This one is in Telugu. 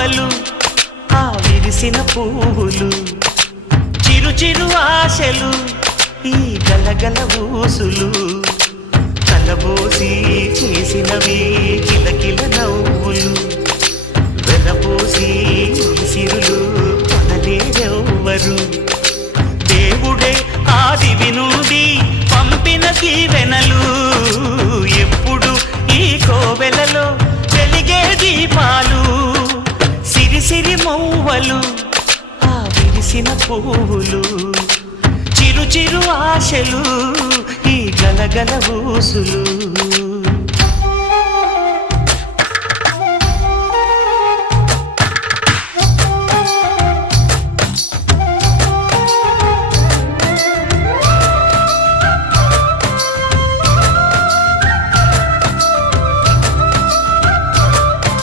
మౌవలు ఆ విరిసిన పువ్వులు చిరు చిరు ఆశలు ఈ గలగల ఊసులు కలబోసి చేసినవి కిలకిల నవ్వులు వెలబోసి సిరులు కొనలేరెవ్వరు దేవుడే ఆదివి నుండి పంపిన దీవెనలు ఎప్పుడు ఈ కోవెలలో వెలిగే దీపాలు సిరి సిరి మౌవలు ఆ విరిసిన పువ్వులు చిరు చిరు ఆశలు ఈ గలగల ఊసులు